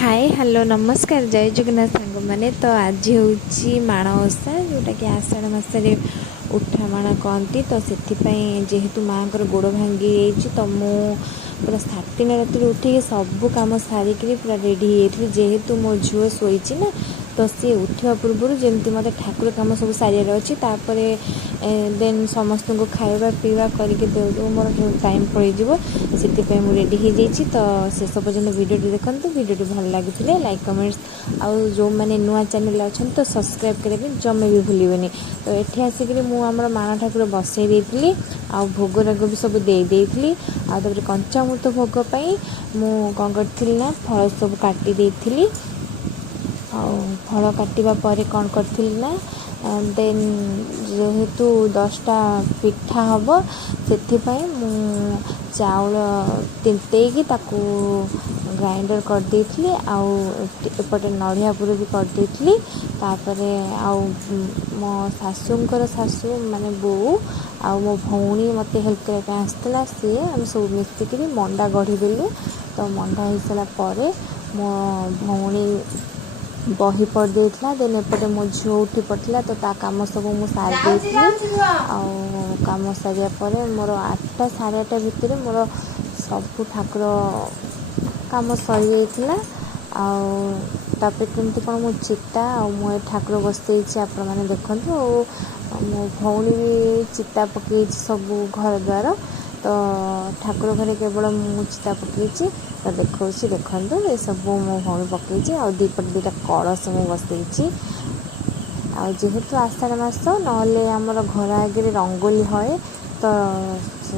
Hi hello नमस्कार जय जगन्नाथ सांग मैंने तो आज हूँ माण ओषा जोटा कि आषाढ़ मसरे उठा माण कहती तो से जेहेतु माँ गोड़ भांगी तो मु पूरा 7 राति उठिक सबू कम सारिक पूरा रेडी हो जेहेतु मो झील शोची ना तो सी उठा पूर्व जमी मत ठाकुर कम सब सारे अच्छी देन समस्त को खावा पीवा करके दे मोर टाइम पड़े से मुझे रेडी हो जाइए तो शेष पर्यटन वीडियो देखते वीडियो भल लगे लाइक कमेंट्स आउ जो मैंने नुआ चैनल अच्छा तो सब्सक्राइब करने जमे भी भूलें तो ये आसिक मुझे माण ठाकुर बसई देती आ भोग राग भी सब देती आपर कंचामृत भोगपाई मु कौन करी ना फल सब काटी देती फल काटिबा परे कौन करी ना देन जेहेतु 10टा पिठा हम से चाउल तिंतैकी ताकू ग्राइंडर कर देथिली एपटे नड़िया पूरी भी कर देथिली तापरे आउ मो सासूंकर सासू माने बो आ मो भौणी मत हेल्प करने आसला सी आम सब मिसिक मंडा गढ़ीदेलु तो मंडा हो सारा पर मो भौणी बही पड़ देता देन एपटे मो झील उठी पड़ता तो ता काम सब मुझे सारी देती आम सारिया मोर 8टा 8:30 भितर मोर सब ठाकुर कम सरी जाइए आपर केमती कौन मो चिता मु ठाकुर बसई आपण मैंने देखु मो भौणी भी चिता पकई सब घर द्वार तो ठाकुर घरे केवल मु चिता पकई तो देखा देखो ये सब मो भौणी पकई आईपट 2टा कलश मु बसई जेहेतु आषाढ़ मास नले आमर घर आगे रंगोली है तो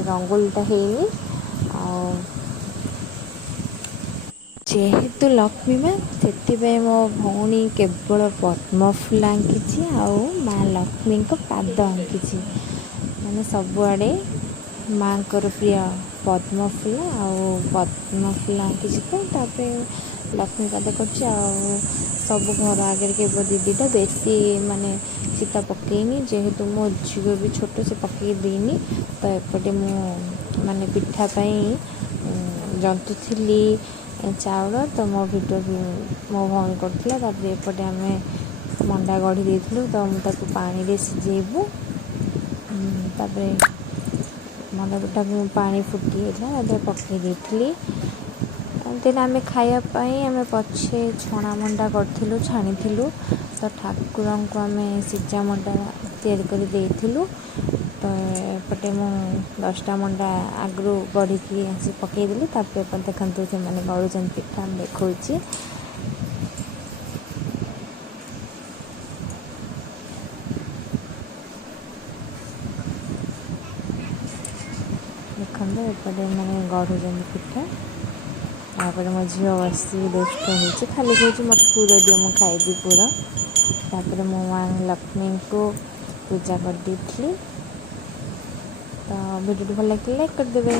रंगोलीटा है जेहेतु लक्ष्मी माँ से मो भौणी केवल पद्म फूल आंकी माँ लक्ष्मी को पाद आंकी मैंने सबुआड़े माँ को प्रिय पद्म फूल पद्म फूल आंकी तो लक्ष्मी पाद कर सब घर आगे के दीदीटा बेसी माने चिता पकईनी जेहेतु मो झील भी छोट से पकई देनी तो एपटे मु माने पिठापाई जंतुली चाउल तो मो भिडियो भी मो भौणी कर एपटे आम मंडा गढ़ी देलु तो मुझे पानी रे सिझेबू मंडा पिठा पानी फुटी जाता पकई देती देन आम खायापाई आम पछे छणा मंडा करूँ छाणी तो ठाकुर को आम सिझा मंडा तैयारी कर देलु तो एपटे मु 10टा मंडा आगु गढ़ी आसी पकईदेली देखते से मैंने गढ़ुन पिठा देखा देखते एपटे मैंने गढ़ुन पिठा तापर मो झील बसी दुष्ट हो खाली कह मत पूर दियो मु खाइबी पूर तापर मो माँ लक्ष्मी को पूजा कर दी तो वीडियो भल लगे लाइक करदे।